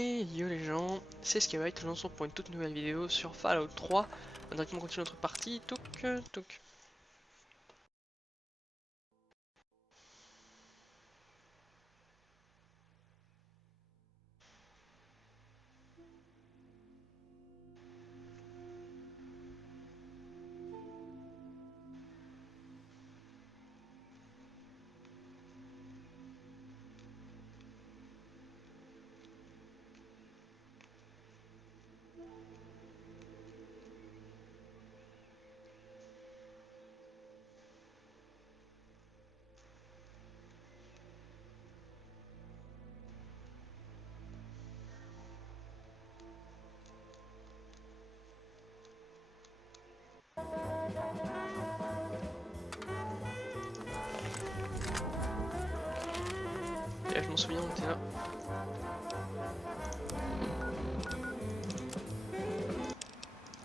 Et yo les gens, c'est Skywhite, nous lançons pour une toute nouvelle vidéo sur Fallout 3. On va directement continuer notre partie, touk. Et là je m'en souviens, on était là.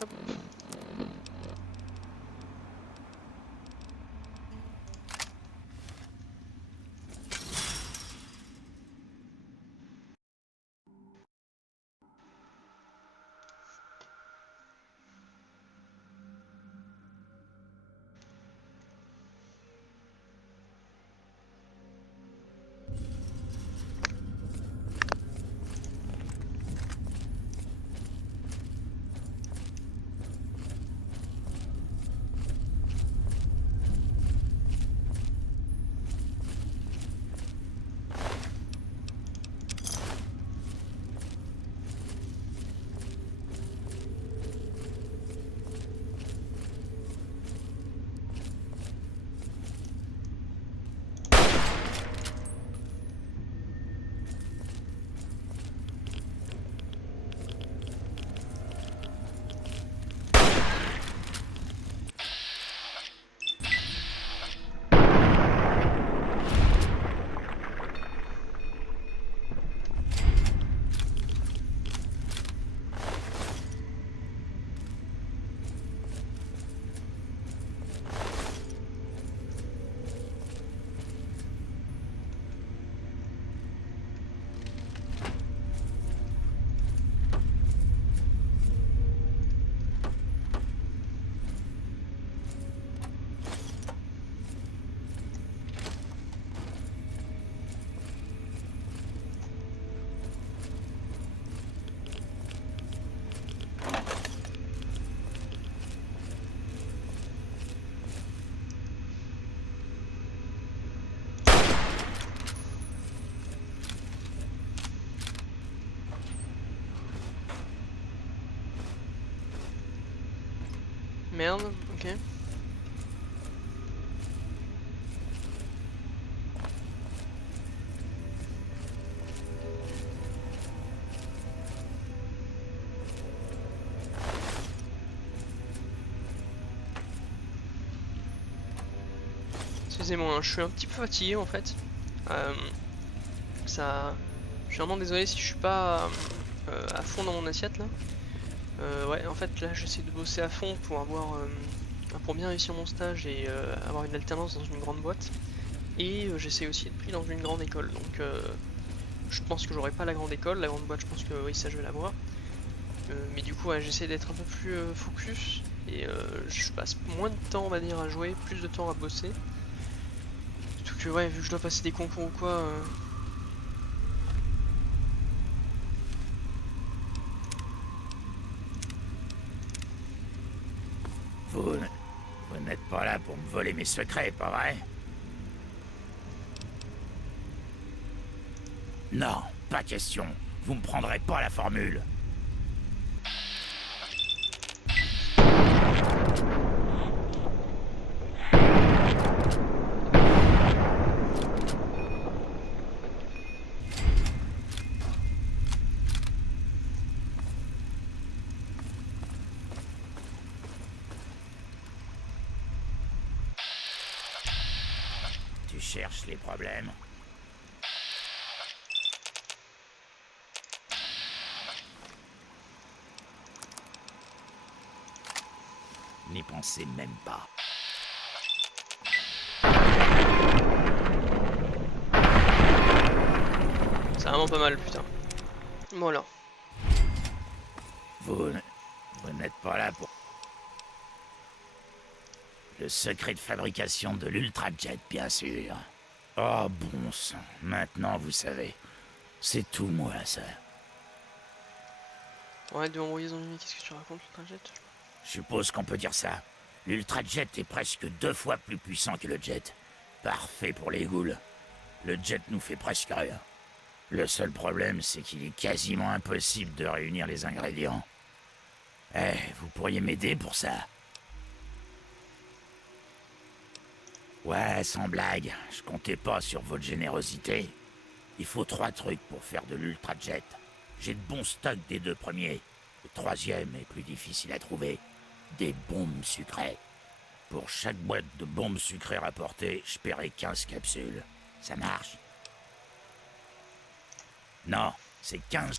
Hop. Merde, ok. Excusez-moi, hein, je suis un petit peu fatigué en fait. Ça... Je suis vraiment désolé si je suis pas à fond dans mon assiette là. Ouais, en fait là j'essaie de bosser à fond pour avoir pour bien réussir mon stage et avoir une alternance dans une grande boîte. Et j'essaie aussi d'être pris dans une grande école. Donc je pense que j'aurai pas la grande école, la grande boîte je pense que oui ça je vais l'avoir. Mais du coup ouais, j'essaie d'être un peu plus focus et je passe moins de temps on va dire à jouer, plus de temps à bosser. Surtout que ouais vu que je dois passer des concours ou quoi. Vous n'êtes pas là pour me voler mes secrets, pas vrai? Non, pas question. Vous me prendrez pas la formule. Tu cherches les problèmes? N'y pensez même pas. C'est vraiment pas mal putain. Voilà. Vous, vous n'êtes pas là pour... Le secret de fabrication de l'Ultrajet, bien sûr. Oh bon sang, maintenant vous savez. C'est tout moi, ça. Ouais, de envoyer dans l'ennemi, qu'est-ce que tu racontes, le trajet? Je suppose qu'on peut dire ça. L'Ultrajet est presque 2 fois plus puissant que le jet. Parfait pour les ghouls. Le jet nous fait presque rien. Le seul problème, c'est qu'il est quasiment impossible de réunir les ingrédients. Eh, vous pourriez m'aider pour ça? Ouais, sans blague, je comptais pas sur votre générosité. Il faut 3 trucs pour faire de l'Ultrajet. J'ai de bons stocks des 2 premiers. Le 3e est plus difficile à trouver. Des bombes sucrées. Pour chaque boîte de bombes sucrées rapportée, je paierai 15 capsules. Ça marche? Non, c'est 15.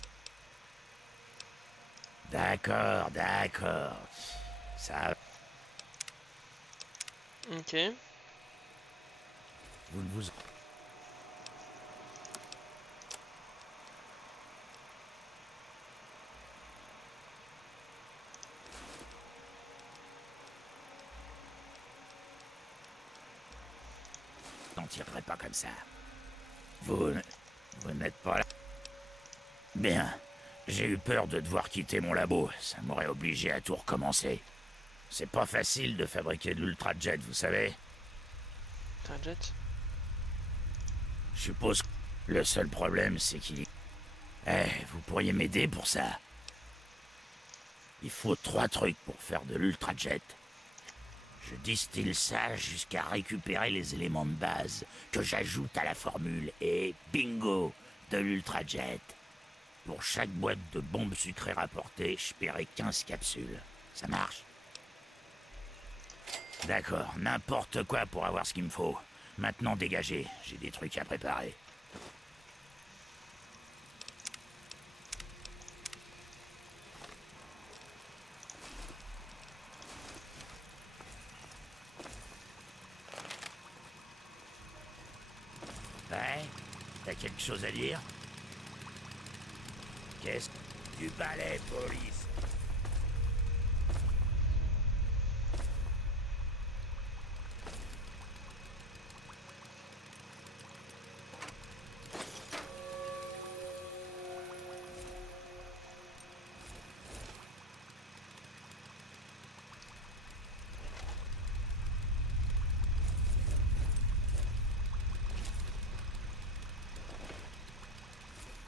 D'accord, d'accord. Ça... Ok. Vous ne vous... n'en tirerez pas comme ça. Vous n'êtes pas là. Bien. J'ai eu peur de devoir quitter mon labo. Ça m'aurait obligé à tout recommencer. C'est pas facile de fabriquer de l'Ultrajet, vous savez. T'as un jet? Je suppose que le seul problème, c'est qu'il... Eh, vous pourriez m'aider pour ça? Il faut 3 trucs pour faire de l'Ultrajet. Je distille ça jusqu'à récupérer les éléments de base que j'ajoute à la formule et bingo, de l'Ultrajet. Pour chaque boîte de bombes sucrées rapportée, je paierai 15 capsules. Ça marche? D'accord, n'importe quoi pour avoir ce qu'il me faut. Maintenant dégagez, j'ai des trucs à préparer. Ouais? T'as quelque chose à dire? Qu'est-ce? Du balai, police.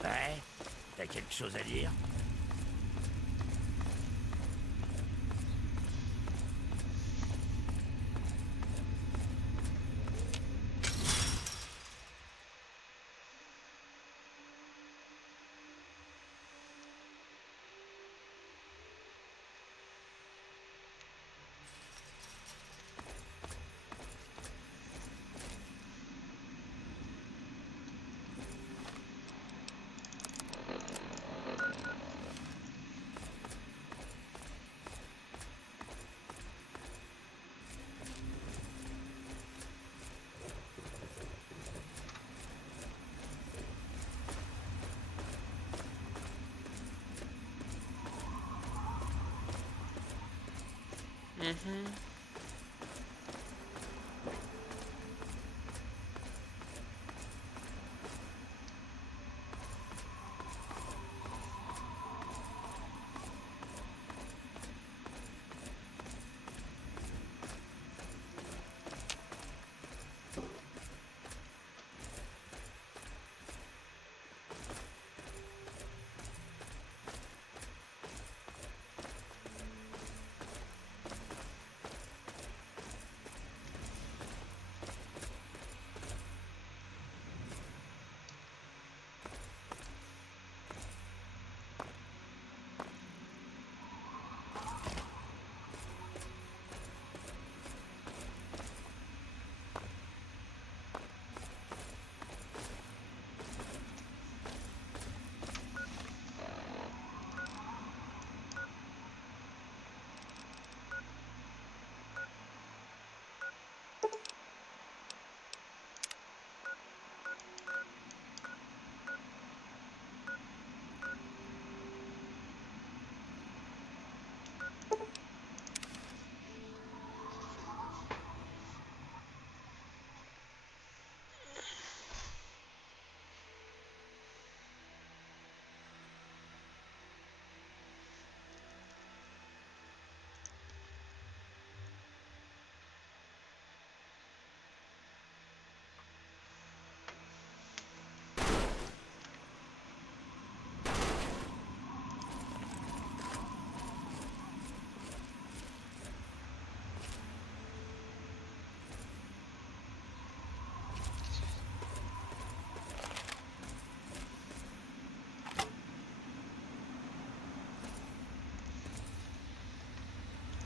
Ouais? T'as quelque chose à dire? Mhm.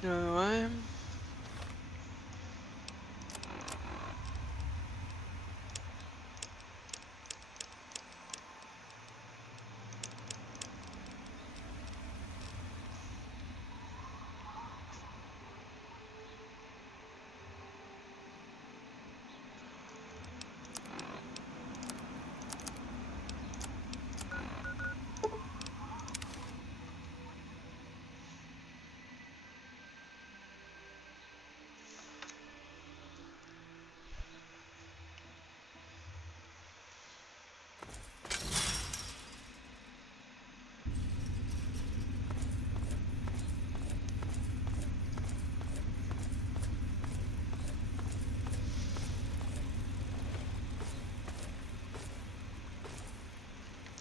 Ouais.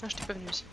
Ah, j'étais pas venu ici.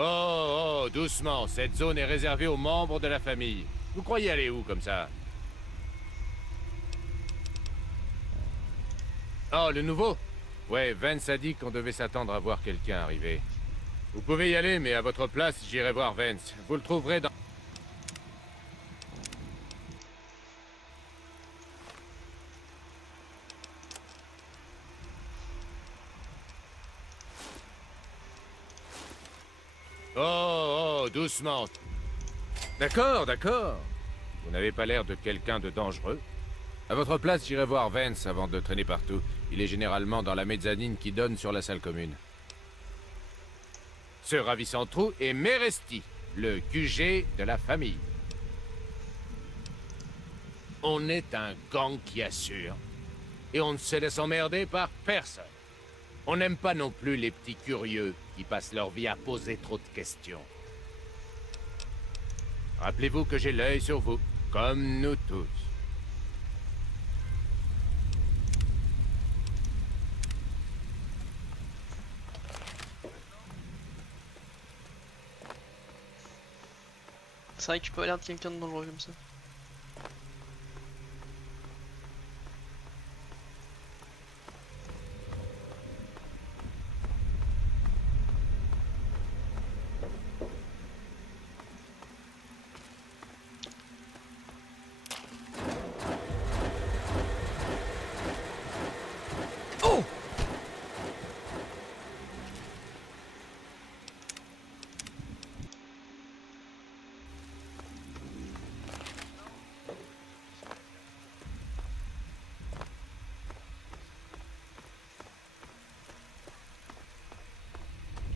Oh, oh, doucement, cette zone est réservée aux membres de la famille. Vous croyez aller où comme ça? Oh, le nouveau? Ouais, Vance a dit qu'on devait s'attendre à voir quelqu'un arriver. Vous pouvez y aller, mais à votre place, j'irai voir Vance. Vous le trouverez dans... Oh, oh, doucement. D'accord, d'accord. Vous n'avez pas l'air de quelqu'un de dangereux. À votre place, j'irai voir Vance avant de traîner partout. Il est généralement dans la mezzanine qui donne sur la salle commune. Ce ravissant trou est Meresti, le QG de la famille. On est un gang qui assure. Et on ne se laisse emmerder par personne. On n'aime pas non plus les petits curieux qui passent leur vie à poser trop de questions. Rappelez-vous que j'ai l'œil sur vous, comme nous tous. C'est vrai que tu peux avoir l'air de quelqu'un de dangereux comme ça.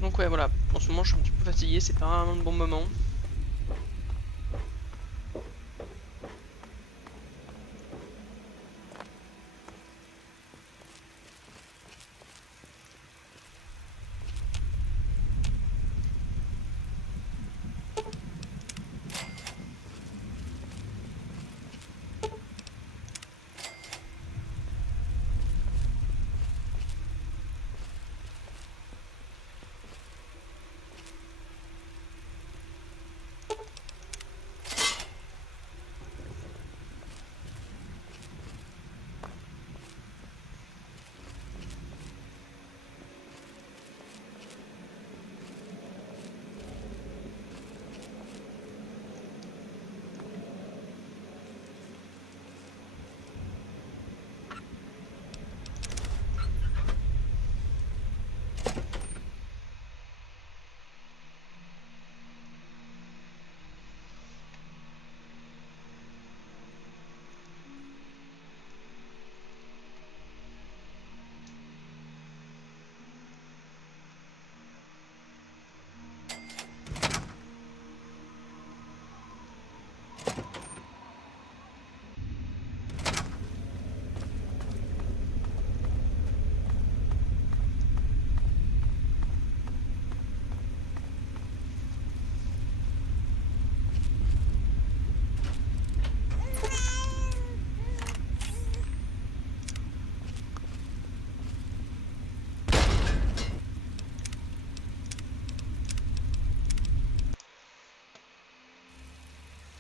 Donc ouais voilà, en ce moment je suis un petit peu fatigué, c'est pas vraiment le bon moment.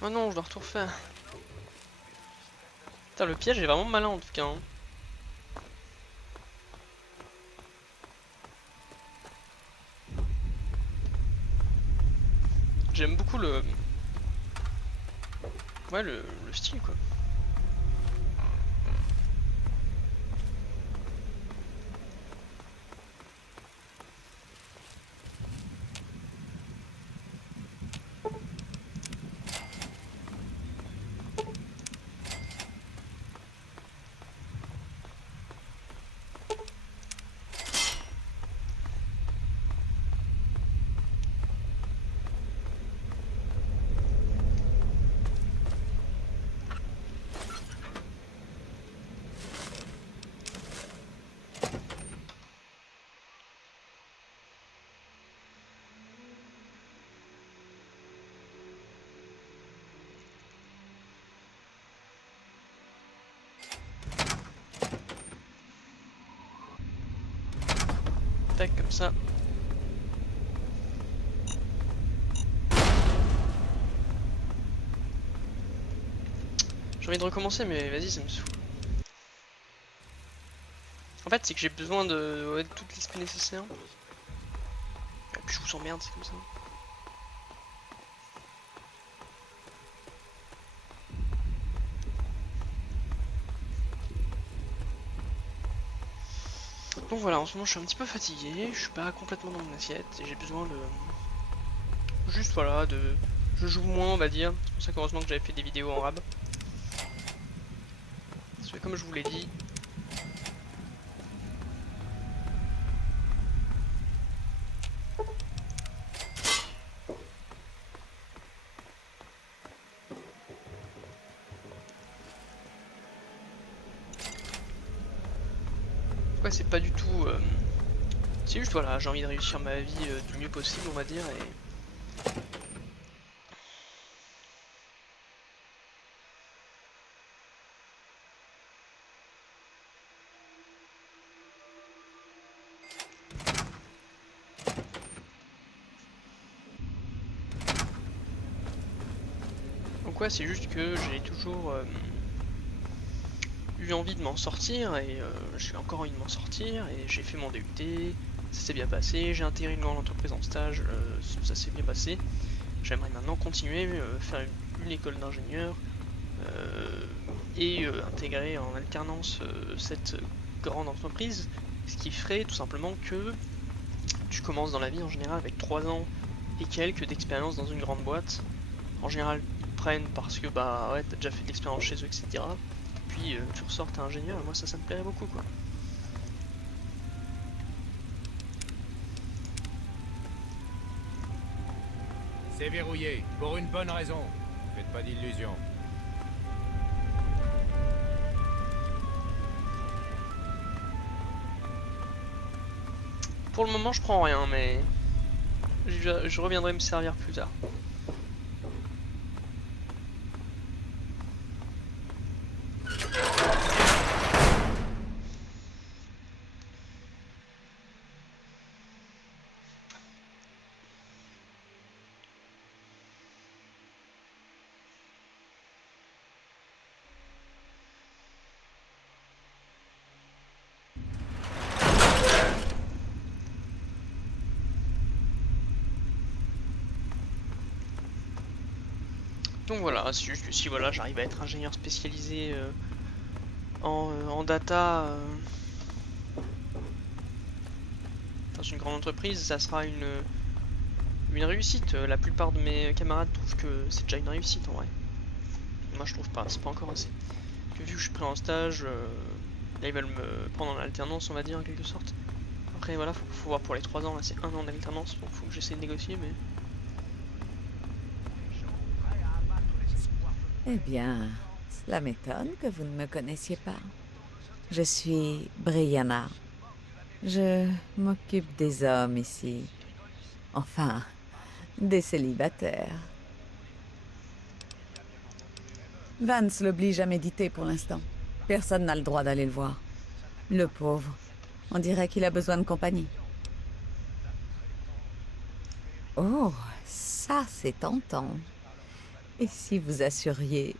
Oh non, je dois tout refaire. Putain, le piège est vraiment malin en tout cas. Hein. J'aime beaucoup le... Ouais, le style quoi. Tac, comme ça. J'ai envie de recommencer mais vas-y ça me saoule. En fait c'est que j'ai besoin de ouais, toute l'XP nécessaire. Et puis puis je vous emmerde, c'est comme ça. Donc voilà, en ce moment je suis un petit peu fatigué, je suis pas complètement dans mon assiette et j'ai besoin de... Juste voilà, de... Je joue moins on va dire, c'est pour ça qu'heureusement que j'avais fait des vidéos en rab. Parce que comme je vous l'ai dit... Ouais, c'est pas du tout... C'est juste voilà, j'ai envie de réussir ma vie du mieux possible on va dire et... Donc ouais, c'est juste que j'ai toujours eu envie de m'en sortir et j'ai encore envie de m'en sortir et j'ai fait mon DUT, ça s'est bien passé, j'ai intégré une grande entreprise en stage, ça s'est bien passé. J'aimerais maintenant continuer, faire une école d'ingénieur et intégrer en alternance cette grande entreprise, ce qui ferait tout simplement que tu commences dans la vie en général avec 3 ans et quelques d'expérience dans une grande boîte. En général, ils te prennent parce que bah ouais, t'as déjà fait de l'expérience chez eux, etc. Puis tu ressors, t'es ingénieur, et moi ça me plairait beaucoup quoi. C'est verrouillé, pour une bonne raison. Faites pas d'illusions. Pour le moment, je prends rien, mais je reviendrai me servir plus tard. Donc voilà, c'est juste que si voilà, j'arrive à être ingénieur spécialisé en data dans une grande entreprise, ça sera une réussite. La plupart de mes camarades trouvent que c'est déjà une réussite en vrai. Moi je trouve pas, c'est pas encore assez. Que vu que je suis pris en stage, là ils veulent me prendre en alternance on va dire en quelque sorte. Après voilà, faut voir pour les 3 ans, là c'est 1 an d'alternance, donc faut que j'essaie de négocier mais... Eh bien, cela m'étonne que vous ne me connaissiez pas. Je suis Brianna. Je m'occupe des hommes ici. Enfin, des célibataires. Vance l'oblige à méditer pour l'instant. Personne n'a le droit d'aller le voir. Le pauvre. On dirait qu'il a besoin de compagnie. Oh, ça c'est tentant. Et si vous assuriez,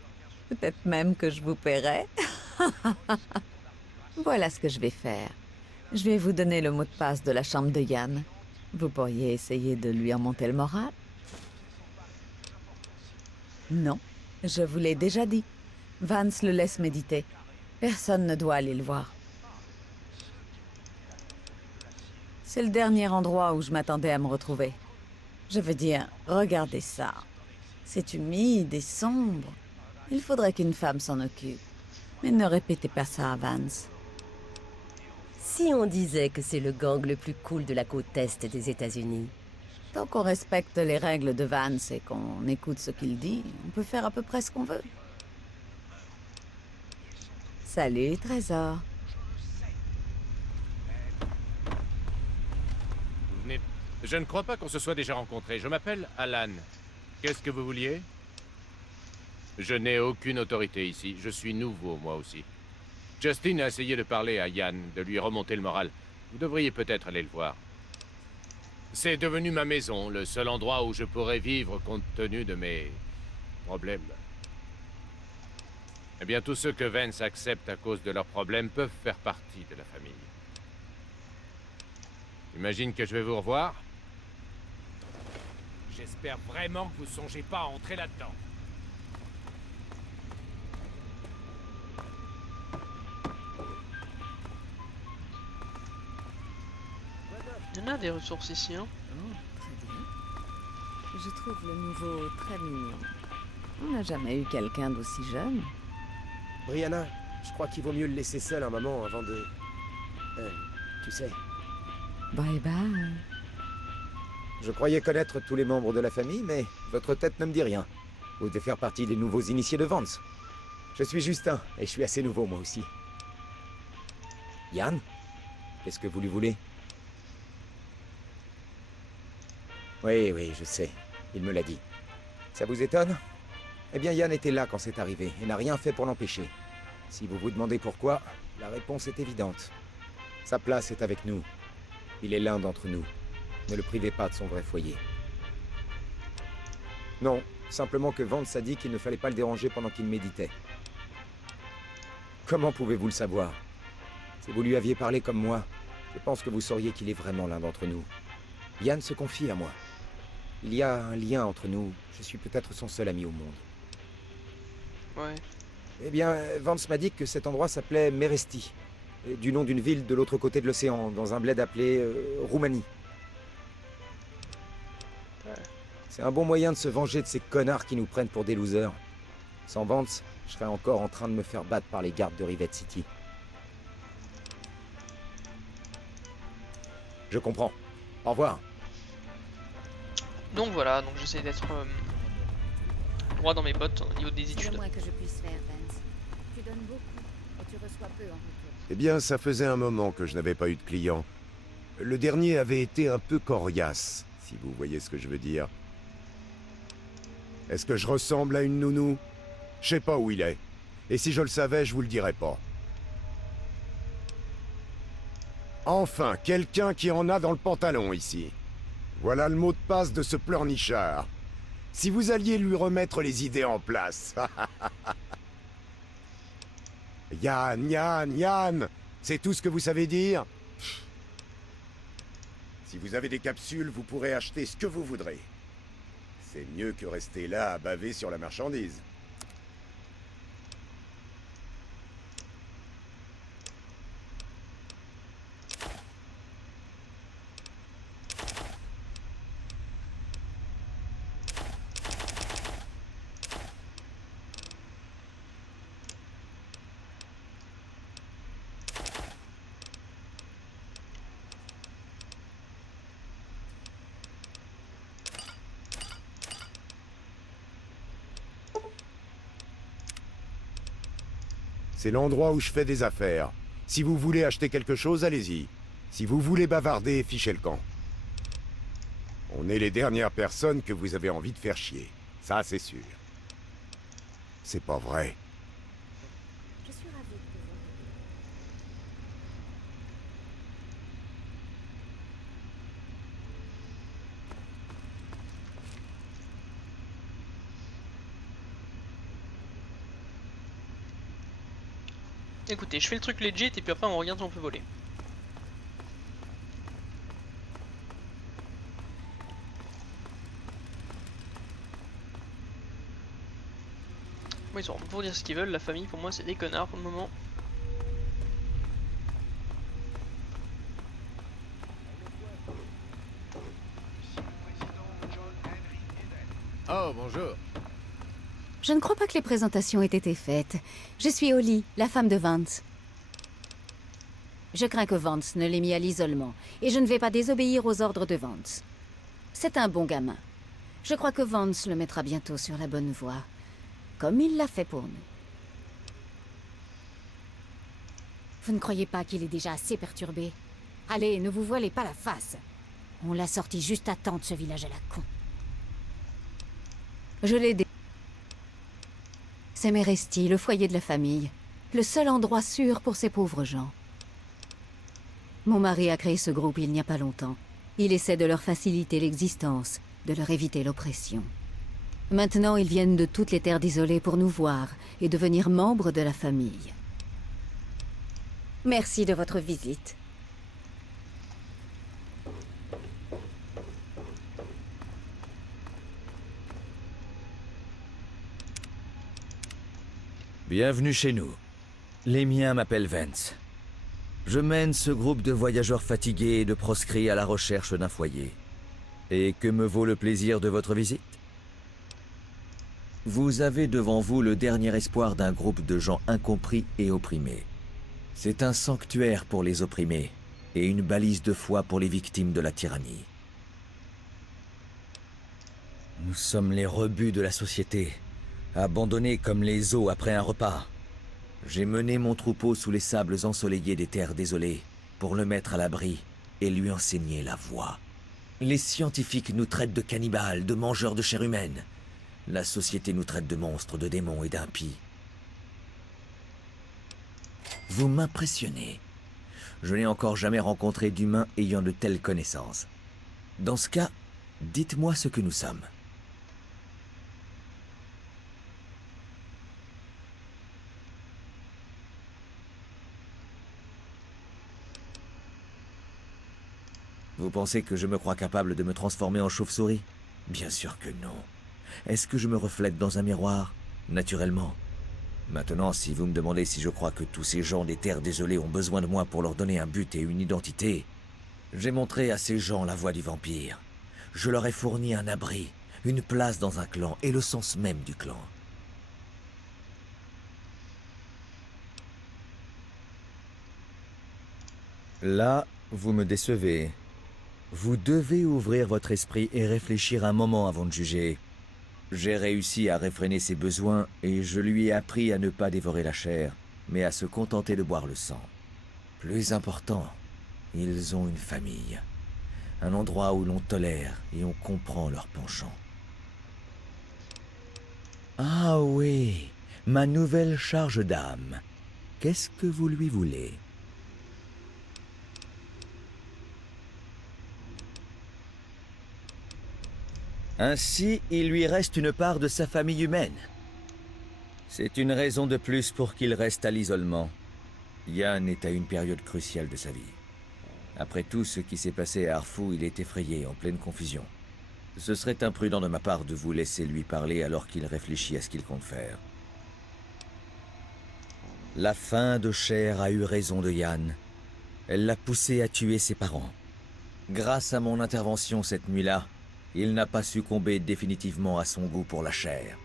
peut-être même que je vous paierais. Voilà ce que je vais faire. Je vais vous donner le mot de passe de la chambre de Yann. Vous pourriez essayer de lui remonter le moral. Non, je vous l'ai déjà dit. Vance le laisse méditer. Personne ne doit aller le voir. C'est le dernier endroit où je m'attendais à me retrouver. Je veux dire, regardez ça. C'est humide et sombre. Il faudrait qu'une femme s'en occupe. Mais ne répétez pas ça à Vance. Si on disait que c'est le gang le plus cool de la côte est des États-Unis? Tant qu'on respecte les règles de Vance et qu'on écoute ce qu'il dit, on peut faire à peu près ce qu'on veut. Salut, Trésor. Vous venez... Je ne crois pas qu'on se soit déjà rencontrés. Je m'appelle Alan. Qu'est-ce que vous vouliez? Je n'ai aucune autorité ici. Je suis nouveau, moi aussi. Justin a essayé de parler à Yann, de lui remonter le moral. Vous devriez peut-être aller le voir. C'est devenu ma maison, le seul endroit où je pourrais vivre compte tenu de mes problèmes. Eh bien, tous ceux que Vance accepte à cause de leurs problèmes peuvent faire partie de la famille. J'imagine que je vais vous revoir. J'espère vraiment que vous songez pas à entrer là-dedans. Il y en a des ressources ici, hein. Oh, très bien. Je trouve le nouveau très mignon. On n'a jamais eu quelqu'un d'aussi jeune. Brianna, je crois qu'il vaut mieux le laisser seul un moment avant de... tu sais. Bye bye. Je croyais connaître tous les membres de la famille, mais votre tête ne me dit rien. Vous devez faire partie des nouveaux initiés de Vance. Je suis Justin, et je suis assez nouveau moi aussi. Yann? Qu'est-ce que vous lui voulez? Oui, je sais. Il me l'a dit. Ça vous étonne? Eh bien, Yann était là quand c'est arrivé, et n'a rien fait pour l'empêcher. Si vous vous demandez pourquoi, la réponse est évidente. Sa place est avec nous. Il est l'un d'entre nous. Ne le privez pas de son vrai foyer. Non, simplement que Vance a dit qu'il ne fallait pas le déranger pendant qu'il méditait. Comment pouvez-vous le savoir? Si vous lui aviez parlé comme moi, je pense que vous sauriez qu'il est vraiment l'un d'entre nous. Yann se confie à moi. Il y a un lien entre nous. Je suis peut-être son seul ami au monde. Ouais. Eh bien, Vance m'a dit que cet endroit s'appelait Meresti, du nom d'une ville de l'autre côté de l'océan, dans un bled appelé Roumanie. Ouais. C'est un bon moyen de se venger de ces connards qui nous prennent pour des losers. Sans Vance, je serais encore en train de me faire battre par les gardes de Rivet City. Je comprends. Au revoir. Donc voilà, donc j'essaie d'être droit dans mes bottes au niveau des C'est études. le moins que je puisse faire, Vance. Tu donnes beaucoup, et tu reçois peu en retour. Eh bien, ça faisait un moment que je n'avais pas eu de client. Le dernier avait été un peu coriace, si vous voyez ce que je veux dire. Est-ce que je ressemble à une nounou? Je sais pas où il est. Et si je le savais, je vous le dirais pas. Enfin, quelqu'un qui en a dans le pantalon ici. Voilà le mot de passe de ce pleurnichard. Si vous alliez lui remettre les idées en place. Yann, c'est tout ce que vous savez dire? Si vous avez des capsules, vous pourrez acheter ce que vous voudrez. C'est mieux que rester là à baver sur la marchandise. C'est l'endroit où je fais des affaires. Si vous voulez acheter quelque chose, allez-y. Si vous voulez bavarder, fichez le camp. On est les dernières personnes que vous avez envie de faire chier. Ça, c'est sûr. C'est pas vrai. Je suis ravie de pouvoir Écoutez, je fais le truc legit et puis après on regarde si on peut voler. Moi ils sont pour dire ce qu'ils veulent, la famille pour moi c'est des connards pour le moment. Oh, bonjour. Je ne crois pas que les présentations aient été faites. Je suis Holly, la femme de Vance. Je crains que Vance ne l'ait mis à l'isolement, et je ne vais pas désobéir aux ordres de Vance. C'est un bon gamin. Je crois que Vance le mettra bientôt sur la bonne voie, comme il l'a fait pour nous. Vous ne croyez pas qu'il est déjà assez perturbé? Allez, ne vous voilez pas la face. On l'a sorti juste à temps de ce village à la con. Je l'ai dé... C'est Meresti, le foyer de la famille. Le seul endroit sûr pour ces pauvres gens. Mon mari a créé ce groupe il n'y a pas longtemps. Il essaie de leur faciliter l'existence, de leur éviter l'oppression. Maintenant, ils viennent de toutes les terres désolées pour nous voir et devenir membres de la famille. Merci de votre visite. Bienvenue chez nous. Les miens m'appellent Vance. Je mène ce groupe de voyageurs fatigués et de proscrits à la recherche d'un foyer. Et que me vaut le plaisir de votre visite? Vous avez devant vous le dernier espoir d'un groupe de gens incompris et opprimés. C'est un sanctuaire pour les opprimés et une balise de foi pour les victimes de la tyrannie. Nous sommes les rebuts de la société, abandonnés comme les os après un repas. J'ai mené mon troupeau sous les sables ensoleillés des terres désolées pour le mettre à l'abri et lui enseigner la voie. Les scientifiques nous traitent de cannibales, de mangeurs de chair humaine. La société nous traite de monstres, de démons et d'impies. Vous m'impressionnez. Je n'ai encore jamais rencontré d'humain ayant de telles connaissances. Dans ce cas, dites-moi ce que nous sommes. Vous pensez que je me crois capable de me transformer en chauve-souris? Bien sûr que non. Est-ce que je me reflète dans un miroir? Naturellement. Maintenant, si vous me demandez si je crois que tous ces gens des terres désolées ont besoin de moi pour leur donner un but et une identité, j'ai montré à ces gens la voie du vampire. Je leur ai fourni un abri, une place dans un clan et le sens même du clan. Là, vous me décevez. Vous devez ouvrir votre esprit et réfléchir un moment avant de juger. J'ai réussi à réfréner ses besoins et je lui ai appris à ne pas dévorer la chair, mais à se contenter de boire le sang. Plus important, ils ont une famille. Un endroit où l'on tolère et on comprend leurs penchants. Ah oui, ma nouvelle charge d'âme. Qu'est-ce que vous lui voulez ? Ainsi, il lui reste une part de sa famille humaine. C'est une raison de plus pour qu'il reste à l'isolement. Yann est à une période cruciale de sa vie. Après tout ce qui s'est passé à Arfou, il est effrayé, en pleine confusion. Ce serait imprudent de ma part de vous laisser lui parler alors qu'il réfléchit à ce qu'il compte faire. La faim de chair a eu raison de Yann. Elle l'a poussé à tuer ses parents. Grâce à mon intervention cette nuit-là, il n'a pas succombé définitivement à son goût pour la chair.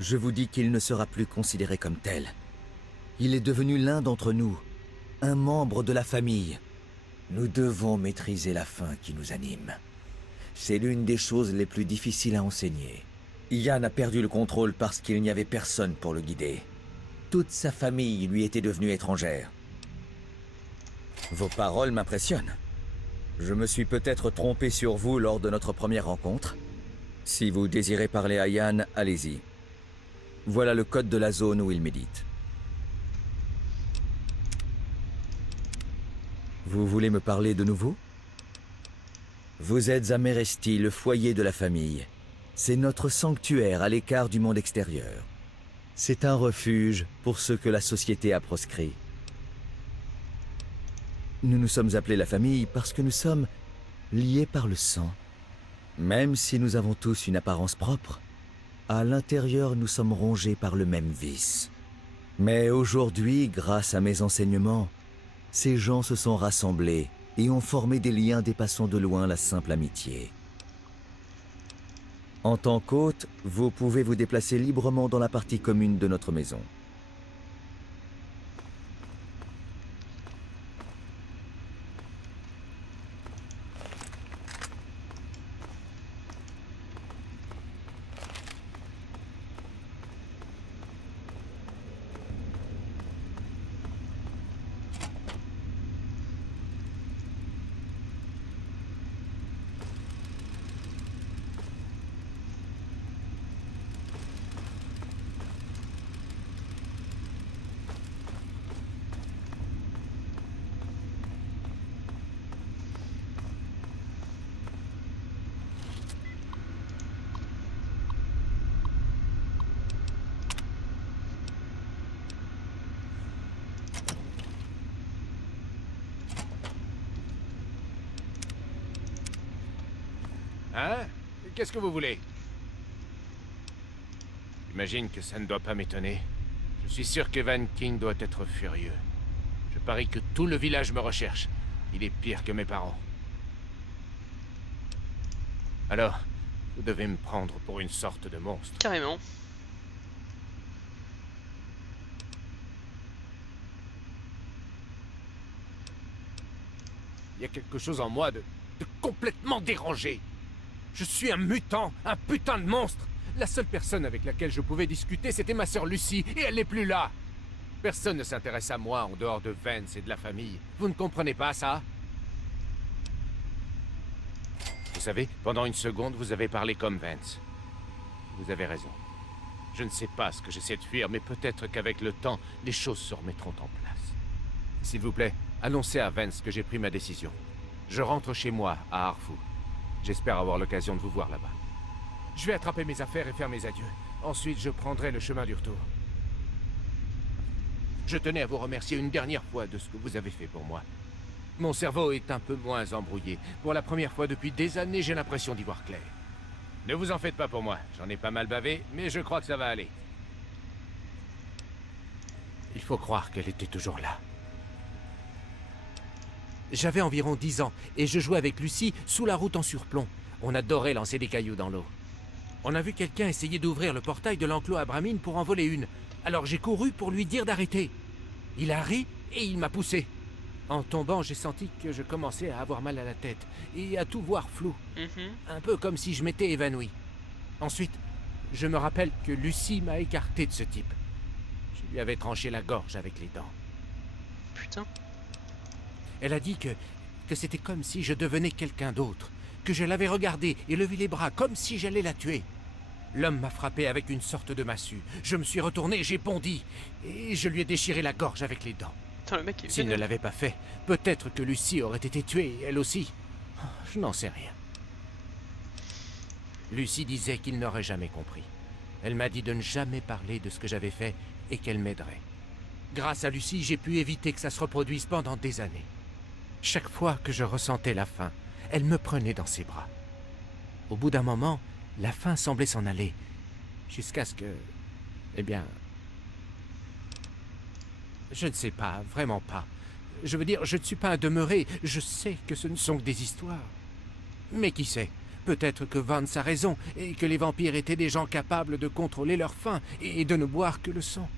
Je vous dis qu'il ne sera plus considéré comme tel. Il est devenu l'un d'entre nous, un membre de la famille. Nous devons maîtriser la faim qui nous anime. C'est l'une des choses les plus difficiles à enseigner. Yann a perdu le contrôle parce qu'il n'y avait personne pour le guider. Toute sa famille lui était devenue étrangère. Vos paroles m'impressionnent. Je me suis peut-être trompé sur vous lors de notre première rencontre. Si vous désirez parler à Yann, allez-y. Voilà le code de la zone où il médite. Vous voulez me parler de nouveau? Vous êtes à Meresti, le foyer de la famille. C'est notre sanctuaire à l'écart du monde extérieur. C'est un refuge pour ceux que la société a proscrits. Nous nous sommes appelés la famille parce que nous sommes liés par le sang. Même si nous avons tous une apparence propre, à l'intérieur nous sommes rongés par le même vice. Mais aujourd'hui, grâce à mes enseignements, ces gens se sont rassemblés et ont formé des liens dépassant de loin la simple amitié. En tant qu'hôte, vous pouvez vous déplacer librement dans la partie commune de notre maison. Hein? Qu'est-ce que vous voulez? J'imagine que ça ne doit pas m'étonner. Je suis sûr qu'Evan King doit être furieux. Je parie que tout le village me recherche. Il est pire que mes parents. Alors, vous devez me prendre pour une sorte de monstre. Carrément. Il y a quelque chose en moi de complètement dérangé. Je suis un mutant, un putain de monstre. La seule personne avec laquelle je pouvais discuter, c'était ma sœur Lucy, et elle n'est plus là. Personne ne s'intéresse à moi en dehors de Vance et de la famille. Vous ne comprenez pas ça? Vous savez, pendant une seconde, vous avez parlé comme Vance. Vous avez raison. Je ne sais pas ce que j'essaie de fuir, mais peut-être qu'avec le temps, les choses se remettront en place. S'il vous plaît, annoncez à Vance que j'ai pris ma décision. Je rentre chez moi, à Harfu. J'espère avoir l'occasion de vous voir là-bas. Je vais attraper mes affaires et faire mes adieux. Ensuite, je prendrai le chemin du retour. Je tenais à vous remercier une dernière fois de ce que vous avez fait pour moi. Mon cerveau est un peu moins embrouillé. Pour la première fois depuis des années, j'ai l'impression d'y voir clair. Ne vous en faites pas pour moi. J'en ai pas mal bavé, mais je crois que ça va aller. Il faut croire qu'elle était toujours là. J'avais environ 10 ans, et je jouais avec Lucy sous la route en surplomb. On adorait lancer des cailloux dans l'eau. On a vu quelqu'un essayer d'ouvrir le portail de l'enclos à Bramine pour en voler une. Alors j'ai couru pour lui dire d'arrêter. Il a ri et il m'a poussé. En tombant, j'ai senti que je commençais à avoir mal à la tête et à tout voir flou. Un peu comme si je m'étais évanoui. Ensuite, je me rappelle que Lucy m'a écarté de ce type. Je lui avais tranché la gorge avec les dents. Putain. Elle a dit que c'était comme si je devenais quelqu'un d'autre, que je l'avais regardée et levé les bras comme si j'allais la tuer. L'homme m'a frappé avec une sorte de massue. Je me suis retourné, j'ai bondi, et je lui ai déchiré la gorge avec les dents. Putain, le mec est S'il ne vénère. l'avait pas fait, peut-être que Lucy aurait été tuée, elle aussi. Je n'en sais rien. Lucy disait qu'il n'aurait jamais compris. Elle m'a dit de ne jamais parler de ce que j'avais fait et qu'elle m'aiderait. Grâce à Lucy, j'ai pu éviter que ça se reproduise pendant des années. Chaque fois que je ressentais la faim, elle me prenait dans ses bras. Au bout d'un moment, la faim semblait s'en aller, jusqu'à ce que... Eh bien... Je ne sais pas, vraiment pas. Je veux dire, je ne suis pas un demeuré, je sais que ce ne sont que des histoires. Mais qui sait, peut-être que Vance a raison, et que les vampires étaient des gens capables de contrôler leur faim, et de ne boire que le sang.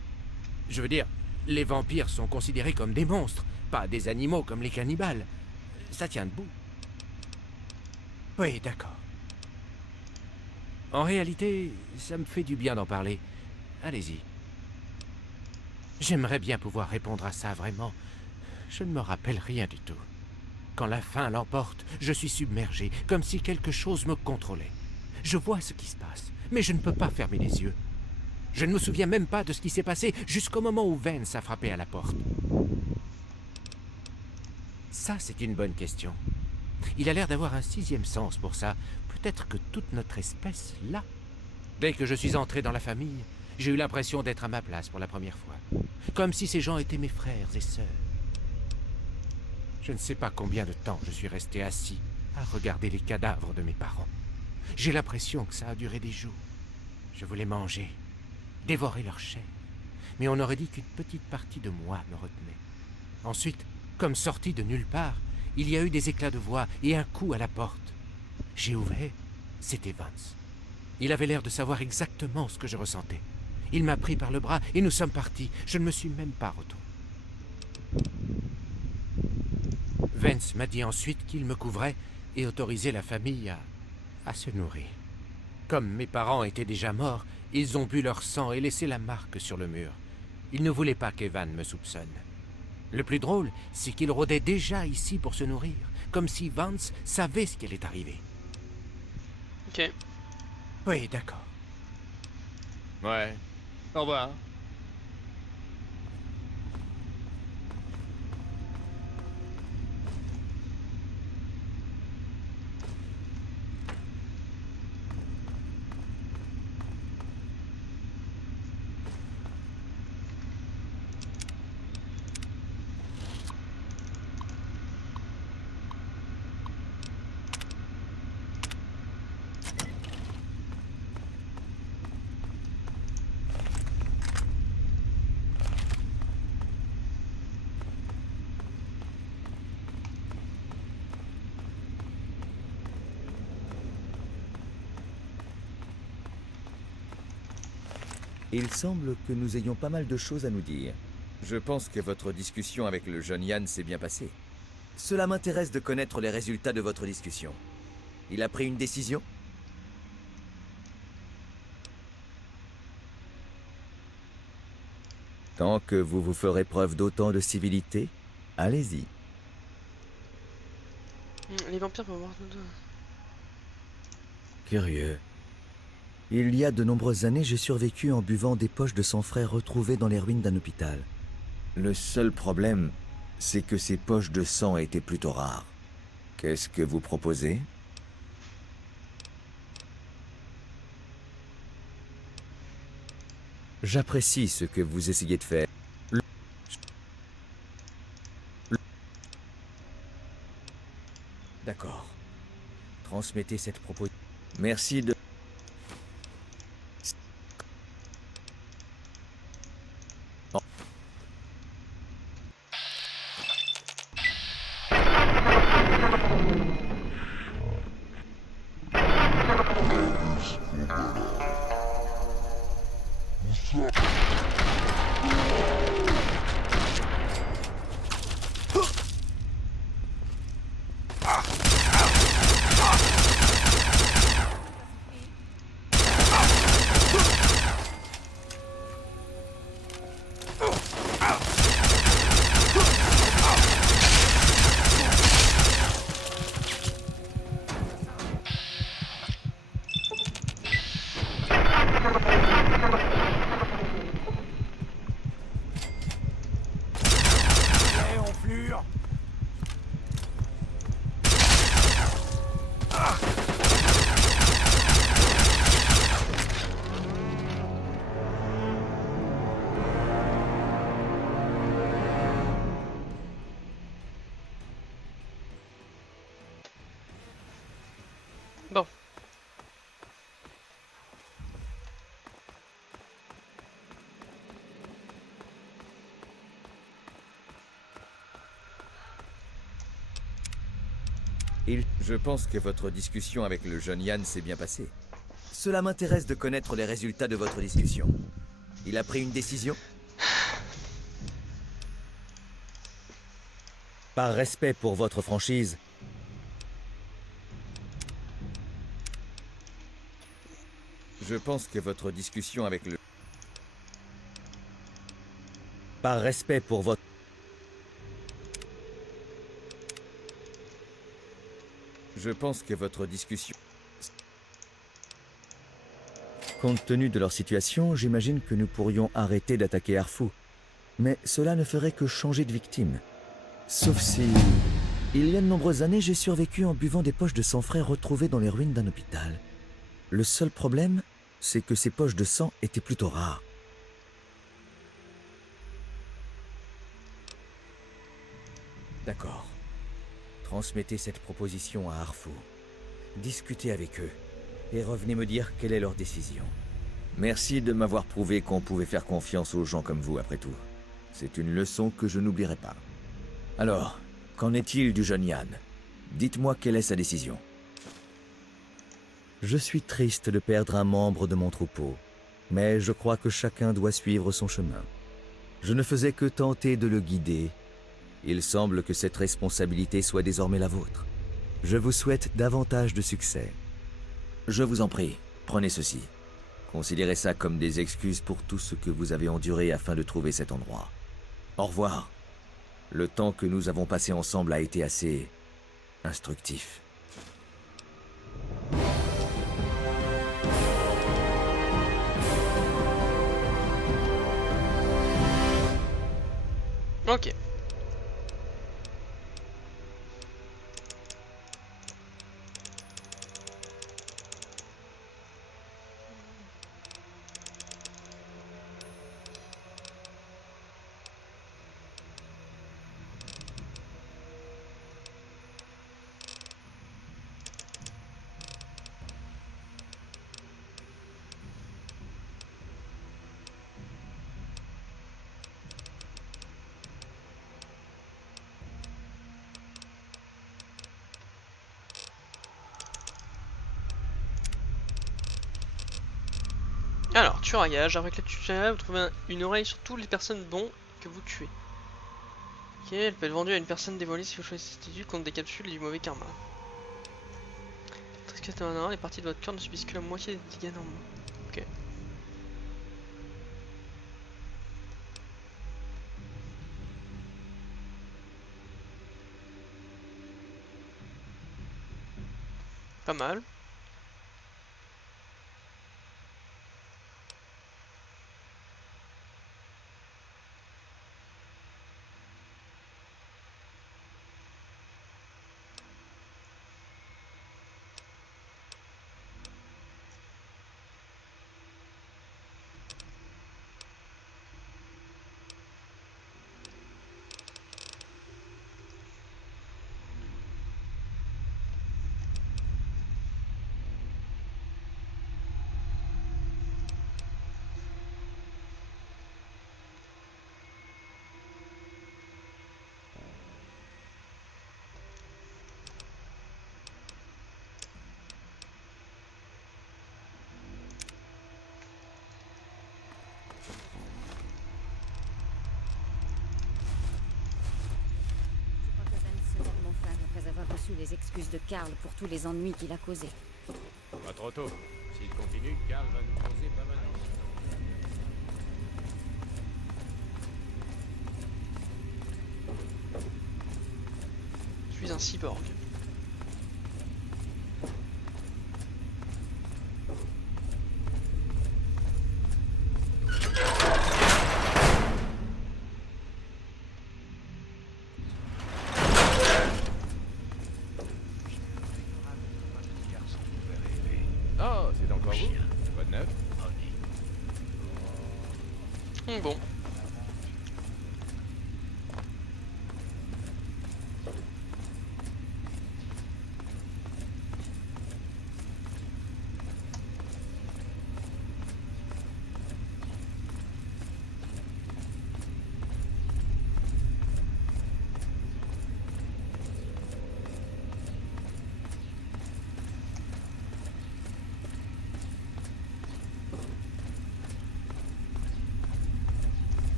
Je veux dire, les vampires sont considérés comme des monstres, pas des animaux comme les cannibales. Ça tient debout. Oui, d'accord. En réalité, ça me fait du bien d'en parler. Allez-y. J'aimerais bien pouvoir répondre à ça, vraiment. Je ne me rappelle rien du tout. Quand la faim l'emporte, je suis submergé, comme si quelque chose me contrôlait. Je vois ce qui se passe, mais je ne peux pas fermer les yeux. Je ne me souviens même pas de ce qui s'est passé jusqu'au moment où Vance a frappé à la porte. Ça, c'est une bonne question. Il a l'air d'avoir un 6e sens pour ça. Peut-être que toute notre espèce l'a. Dès que je suis entré dans la famille, j'ai eu l'impression d'être à ma place pour la première fois. Comme si ces gens étaient mes frères et sœurs. Je ne sais pas combien de temps je suis resté assis à regarder les cadavres de mes parents. J'ai l'impression que ça a duré des jours. Je voulais manger, dévorer leur chair. Mais on aurait dit qu'une petite partie de moi me retenait. Ensuite, comme sorti de nulle part, il y a eu des éclats de voix et un coup à la porte. J'ai ouvert, c'était Vance. Il avait l'air de savoir exactement ce que je ressentais. Il m'a pris par le bras et nous sommes partis. Je ne me suis même pas retourné. Vance m'a dit ensuite qu'il me couvrait et autorisait la famille à se nourrir. Comme mes parents étaient déjà morts, ils ont bu leur sang et laissé la marque sur le mur. Ils ne voulaient pas qu'Evan me soupçonne. Le plus drôle, c'est qu'il rôdait déjà ici pour se nourrir, comme si Vance savait ce qui allait arriver. Ok. Oui, d'accord. Ouais. Au revoir. Il semble que nous ayons pas mal de choses à nous dire. Je pense que votre discussion avec le jeune Yann s'est bien passée. Cela m'intéresse de connaître les résultats de votre discussion. Il a pris une décision? Tant que vous vous ferez preuve d'autant de civilité, allez-y. Les vampires peuvent avoir... Curieux. Il y a de nombreuses années, j'ai survécu en buvant des poches de sang frais retrouvées dans les ruines d'un hôpital. Le seul problème, c'est que ces poches de sang étaient plutôt rares. Qu'est-ce que vous proposez? J'apprécie ce que vous essayez de faire. D'accord. Transmettez cette proposition. Merci de... Bon. Je pense que votre discussion avec le jeune Yann s'est bien passée. Cela m'intéresse de connaître les résultats de votre discussion. Il a pris une décision? Par respect pour votre franchise, je pense que votre discussion avec le... Par respect pour votre... Je pense que votre discussion... Compte tenu de leur situation, j'imagine que nous pourrions arrêter d'attaquer Arfou. Mais cela ne ferait que changer de victime. Sauf si... Il y a de nombreuses années, j'ai survécu en buvant des poches de sang frais retrouvées dans les ruines d'un hôpital. Le seul problème, c'est que ces poches de sang étaient plutôt rares. D'accord. Transmettez cette proposition à Arfou. Discutez avec eux et revenez me dire quelle est leur décision. Merci de m'avoir prouvé qu'on pouvait faire confiance aux gens comme vous après tout. C'est une leçon que je n'oublierai pas. Alors, qu'en est-il du jeune Yann? Dites-moi quelle est sa décision. Je suis triste de perdre un membre de mon troupeau, mais je crois que chacun doit suivre son chemin. Je ne faisais que tenter de le guider. Il semble que cette responsabilité soit désormais la vôtre. Je vous souhaite davantage de succès. Je vous en prie, prenez ceci. Considérez ça comme des excuses pour tout ce que vous avez enduré afin de trouver cet endroit. Au revoir. Le temps que nous avons passé ensemble a été assez instructif. Ok. Alors, tueur à gage. Après que tu tuez, vous trouvez une oreille sur toutes les personnes bons que vous tuez. Ok, elle peut être vendue à une personne dévoilée si vous choisissez cette attitude contre des capsules du mauvais karma. Parce que les parties de votre corps ne subissent que la moitié des dégâts normaux. Ok. Pas mal. Je crois que Vance se lève enfin après avoir reçu les excuses de Karl pour tous les ennuis qu'il a causés. Pas trop tôt. S'il continue, Karl va nous poser pas mal d'ennuis. Je suis un cyborg. Oh, c'est encore vous? Quoi de neuf? Bon.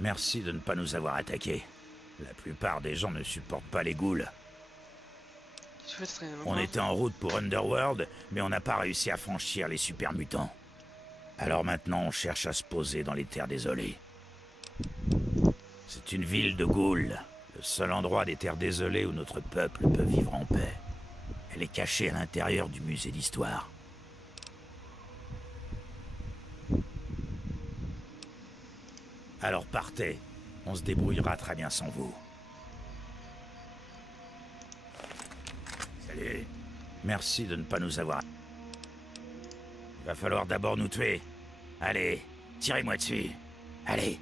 Merci de ne pas nous avoir attaqués. La plupart des gens ne supportent pas les ghouls. On était en route pour Underworld, mais on n'a pas réussi à franchir les super mutants. Alors maintenant, on cherche à se poser dans les terres désolées. C'est une ville de ghouls, le seul endroit des terres désolées où notre peuple peut vivre en paix. Elle est cachée à l'intérieur du musée d'histoire. Alors partez, on se débrouillera très bien sans vous. Salut. Merci de ne pas nous avoir... Il va falloir d'abord nous tuer. Allez, tirez-moi dessus. Allez.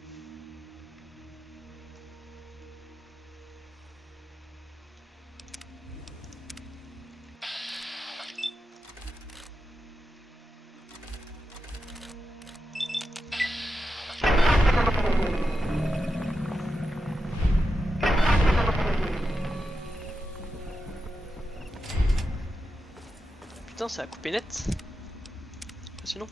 Putain, ça a coupé net. Sinon.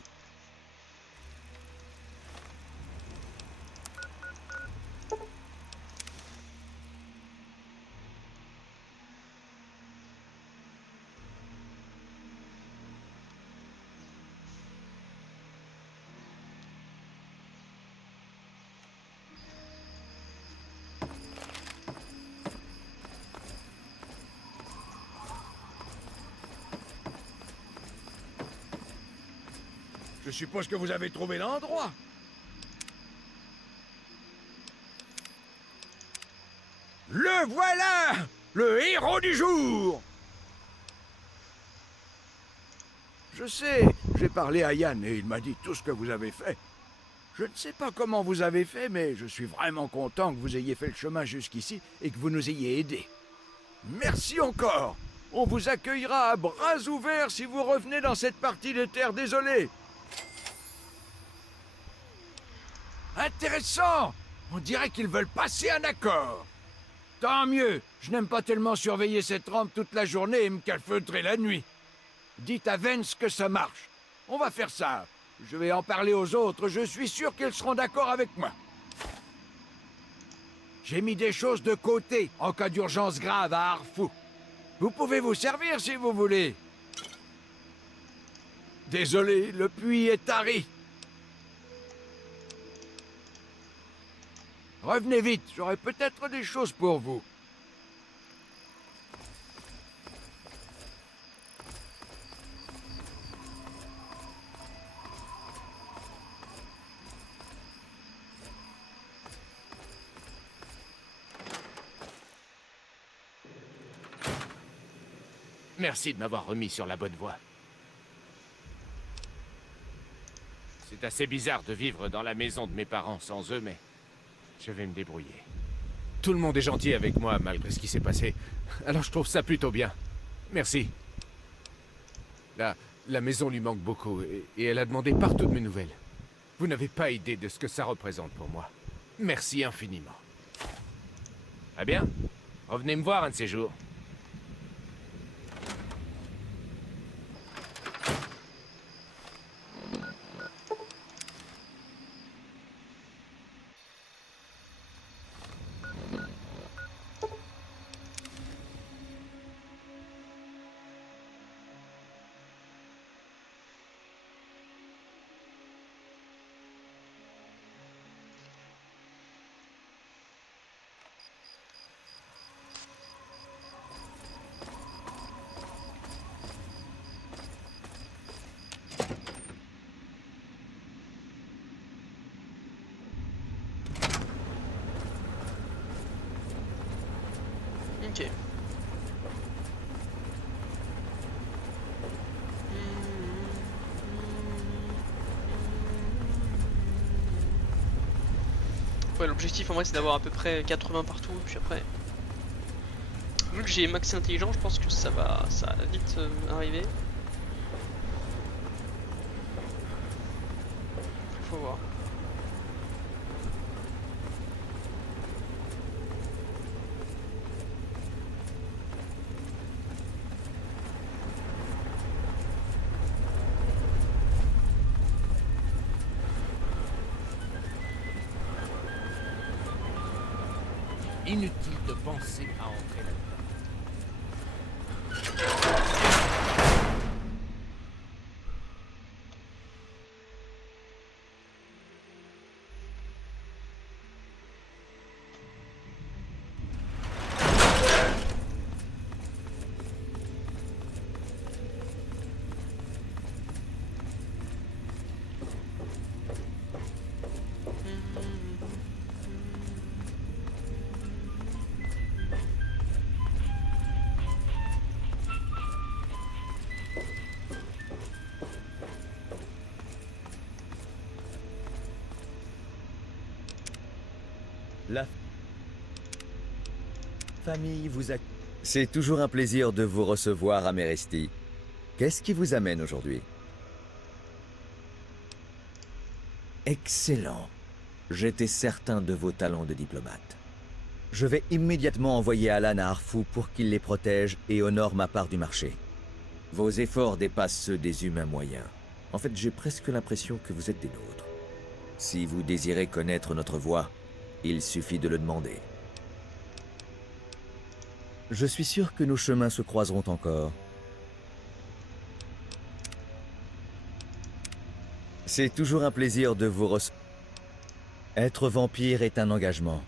Je suppose que vous avez trouvé l'endroit. Le voilà! Le héros du jour! Je sais, j'ai parlé à Yann et il m'a dit tout ce que vous avez fait. Je ne sais pas comment vous avez fait, mais je suis vraiment content que vous ayez fait le chemin jusqu'ici et que vous nous ayez aidés. Merci encore! On vous accueillera à bras ouverts si vous revenez dans cette partie de terre désolée. Intéressant! On dirait qu'ils veulent passer un accord. Tant mieux, je n'aime pas tellement surveiller cette rampe toute la journée et me calfeutrer la nuit. Dites à Vance que ça marche. On va faire ça. Je vais en parler aux autres, je suis sûr qu'ils seront d'accord avec moi. J'ai mis des choses de côté en cas d'urgence grave à Arfou. Vous pouvez vous servir si vous voulez. Désolé, le puits est tari. Revenez vite, j'aurai peut-être des choses pour vous. Merci de m'avoir remis sur la bonne voie. C'est assez bizarre de vivre dans la maison de mes parents sans eux, mais je vais me débrouiller. Tout le monde est gentil avec moi malgré ce qui s'est passé, alors je trouve ça plutôt bien. Merci. La maison lui manque beaucoup et elle a demandé partout de mes nouvelles. Vous n'avez pas idée de ce que ça représente pour moi. Merci infiniment. Ah bien, revenez me voir un de ces jours. Ok. Ouais, l'objectif en vrai c'est d'avoir à peu près 80 partout, puis après... Vu que j'ai max intelligence, je pense que ça va vite arriver. Faut voir. Inutile de penser à entrer là-dedans. famille vous a... C'est toujours un plaisir de vous recevoir à Meresti. Qu'est-ce qui vous amène aujourd'hui? Excellent. J'étais certain de vos talents de diplomate. Je vais immédiatement envoyer Alan à Arfou pour qu'il les protège et honore ma part du marché. Vos efforts dépassent ceux des humains moyens. En fait, j'ai presque l'impression que vous êtes des nôtres. Si vous désirez connaître notre voie, il suffit de le demander. Je suis sûr que nos chemins se croiseront encore. C'est toujours un plaisir de vous recevoir. Être vampire est un engagement.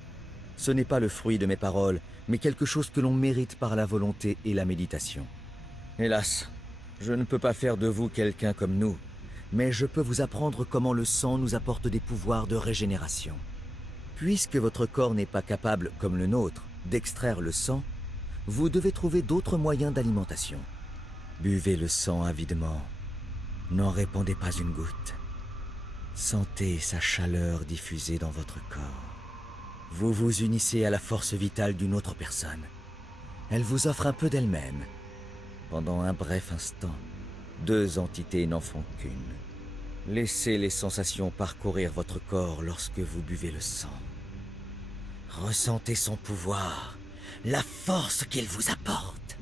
Ce n'est pas le fruit de mes paroles, mais quelque chose que l'on mérite par la volonté et la méditation. Hélas, je ne peux pas faire de vous quelqu'un comme nous, mais je peux vous apprendre comment le sang nous apporte des pouvoirs de régénération. Puisque votre corps n'est pas capable, comme le nôtre, d'extraire le sang, vous devez trouver d'autres moyens d'alimentation. Buvez le sang avidement. N'en répandez pas une goutte. Sentez sa chaleur diffusée dans votre corps. Vous vous unissez à la force vitale d'une autre personne. Elle vous offre un peu d'elle-même. Pendant un bref instant, deux entités n'en font qu'une. Laissez les sensations parcourir votre corps lorsque vous buvez le sang. Ressentez son pouvoir, la force qu'il vous apporte.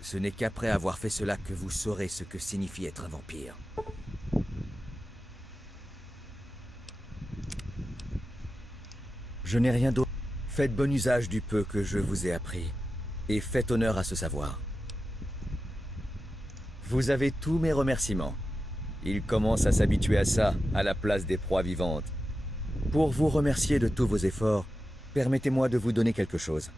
Ce n'est qu'après avoir fait cela que vous saurez ce que signifie être un vampire. Je n'ai rien d'autre. Faites bon usage du peu que je vous ai appris, et faites honneur à ce savoir. Vous avez tous mes remerciements. Il commence à s'habituer à ça, à la place des proies vivantes. Pour vous remercier de tous vos efforts, permettez-moi de vous donner quelque chose.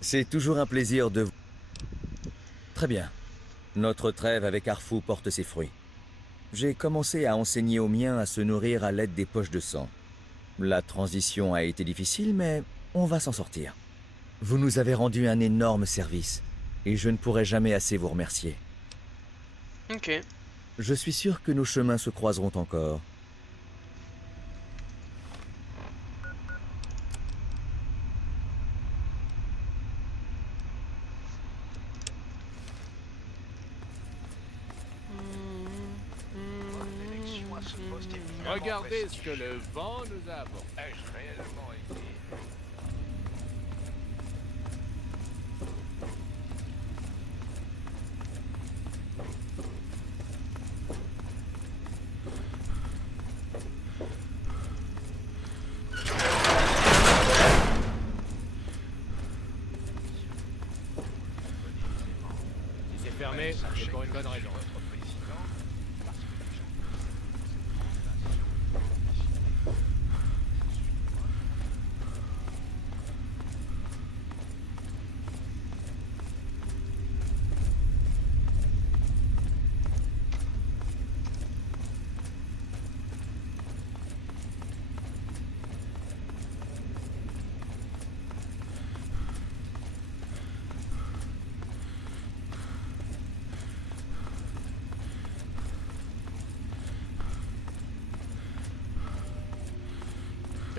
C'est toujours un plaisir de vous... Très bien. Notre trêve avec Arfou porte ses fruits. J'ai commencé à enseigner aux miens à se nourrir à l'aide des poches de sang. La transition a été difficile, mais on va s'en sortir. Vous nous avez rendu un énorme service, et je ne pourrai jamais assez vous remercier. Ok. Je suis sûr que nos chemins se croiseront encore. Regardez ce que le vent nous a apporté. Ai-je réellement été... Si c'est fermé, c'est pour une bonne raison.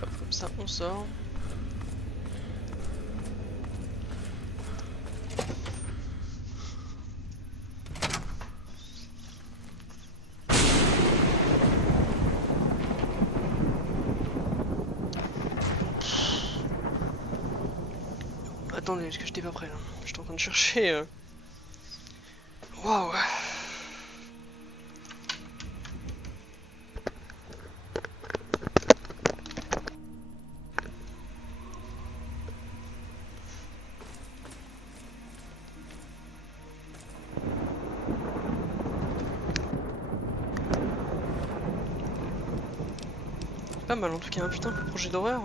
Hop, comme ça, on sort. Attendez, est-ce que j'étais pas prêt là? J'étais en train de chercher. Waouh! Pas mal en tout cas, hein, putain, projet d'horreur.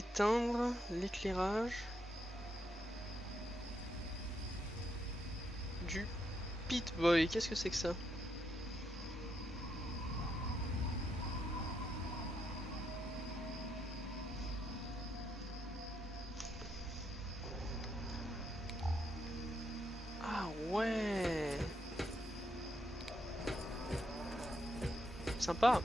éteindre l'éclairage du Pit Boy. Qu'est-ce que c'est que ça? Ah ouais. Sympa.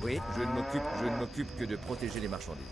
Oui, je ne m'occupe que de protéger les marchandises.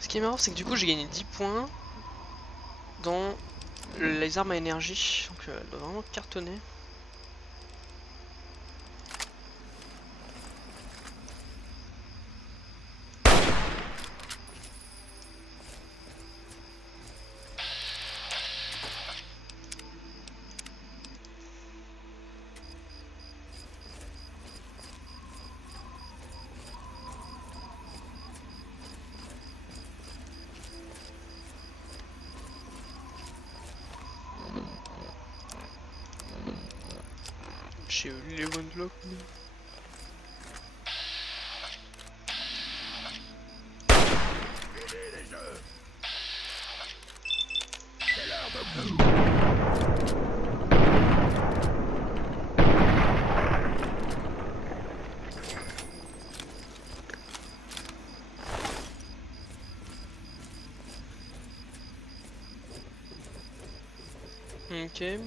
Ce qui est marrant, c'est que du coup j'ai gagné 10 points dans les armes à énergie, donc elle doit vraiment cartonner. J'ai eu les one block. Ok.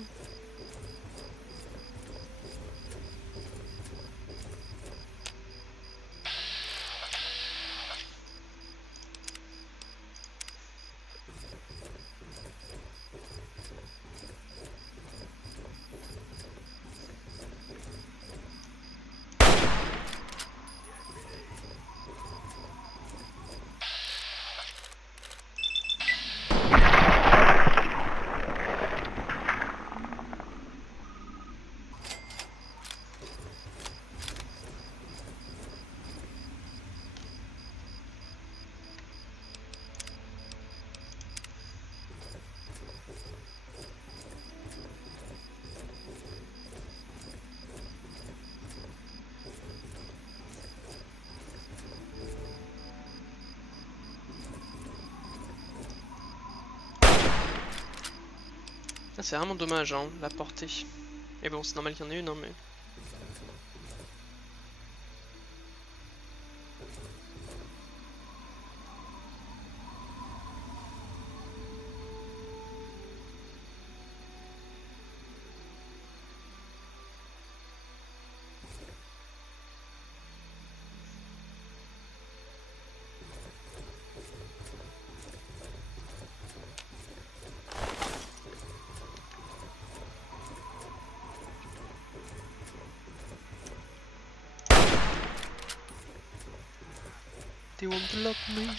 Ah, c'est vraiment dommage, hein, la portée. Mais bon, c'est normal qu'il y en ait une, hein, mais... They won't block me.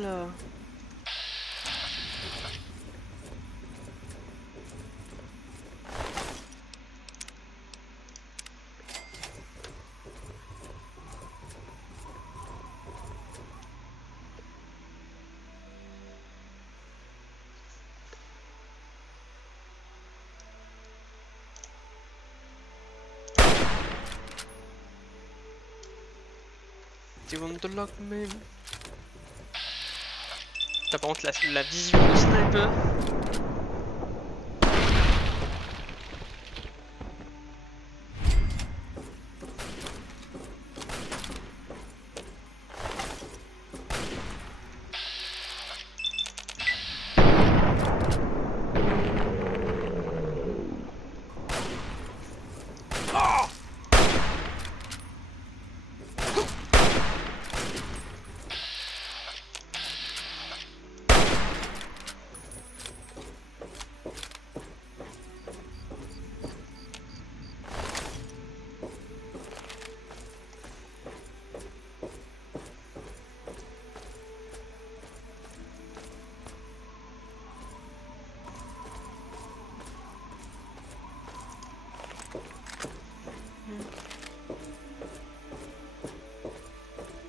là. Tu want to lock me? T'as par contre la vision de sniper.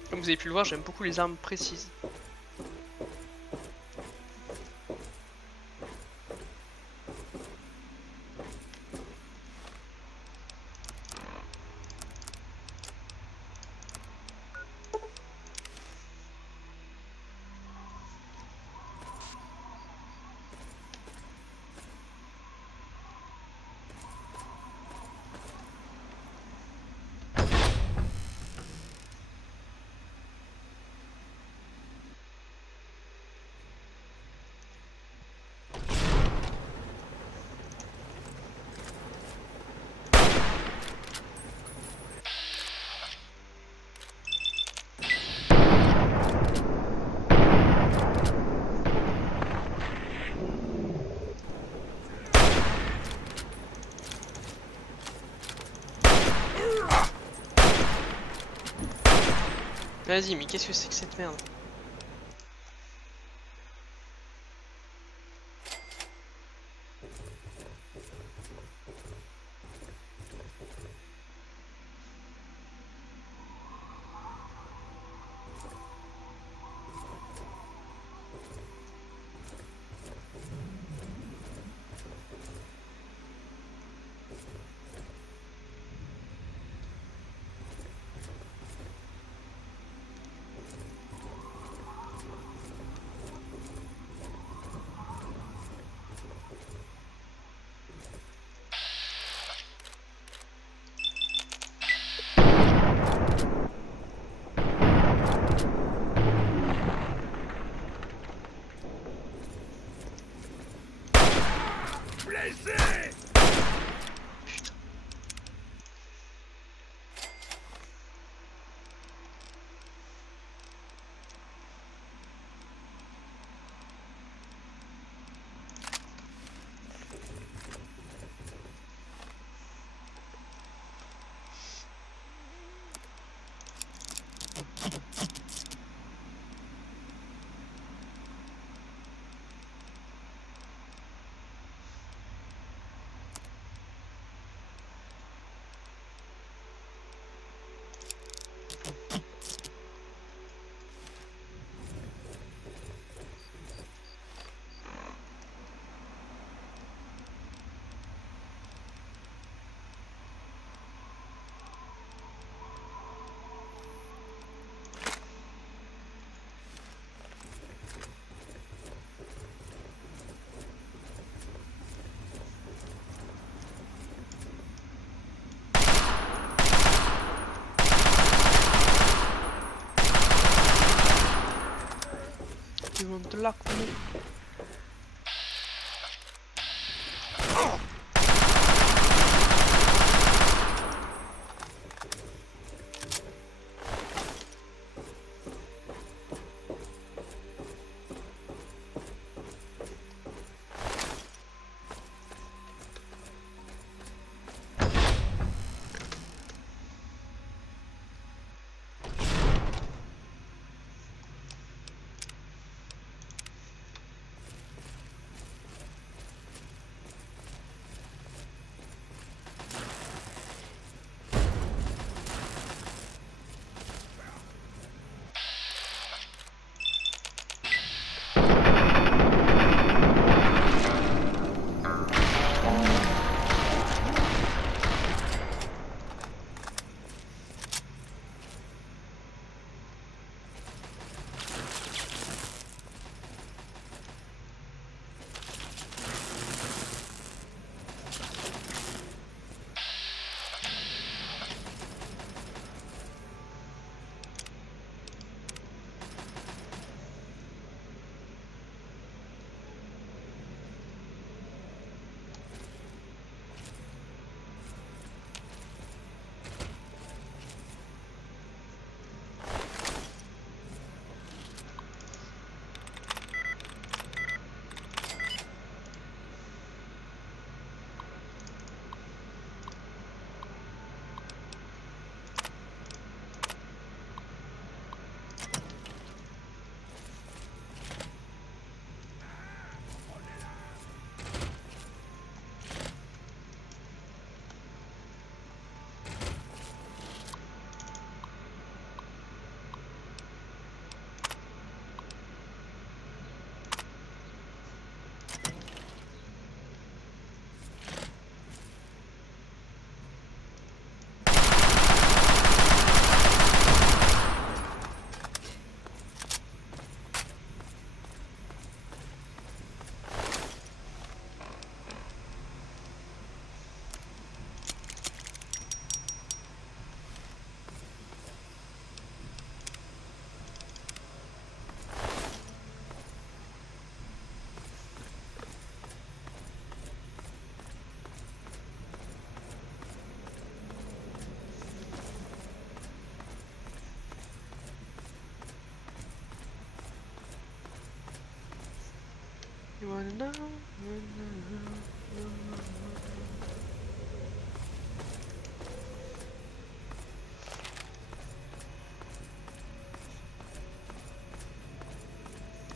Comme vous avez pu le voir, j'aime beaucoup les armes précises. Vas-y, mais qu'est-ce que c'est que cette merde? You want to lock me?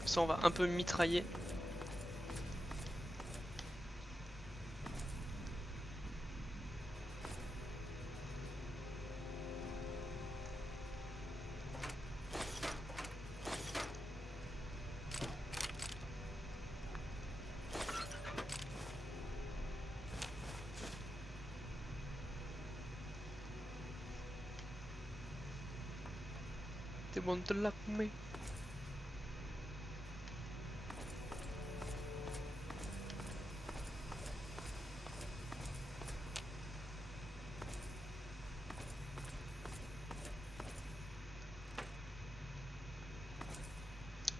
Ça, on va un peu mitrailler. They want to lock me.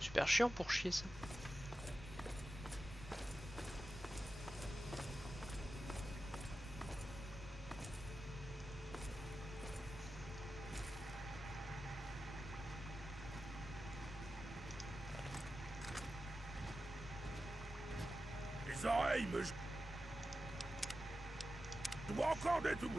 Super chiant pour chier ça. Les oreilles me... Je vois encore des tours.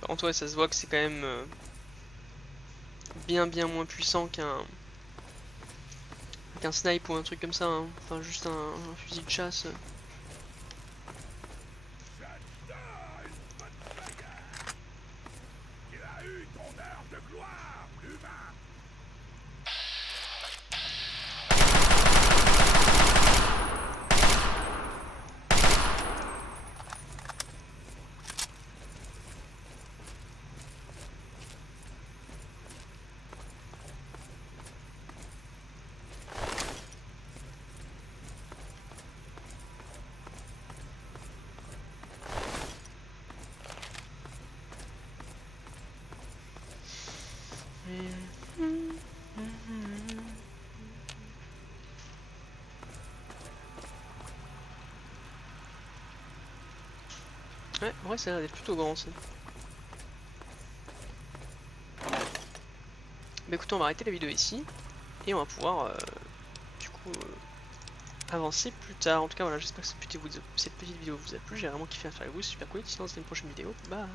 Par contre, ouais, ça se voit que c'est quand même bien moins puissant qu'un snipe ou un truc comme ça, hein. Enfin juste un fusil de chasse. Ouais, en vrai ça a l'air d'être plutôt grand ça. Bah écoutez, on va arrêter la vidéo ici et on va pouvoir du coup avancer plus tard. En tout cas voilà, j'espère que cette petite vidéo vous a plu, j'ai vraiment kiffé à faire avec vous, c'est super cool. Sinon c'était une prochaine vidéo, bye.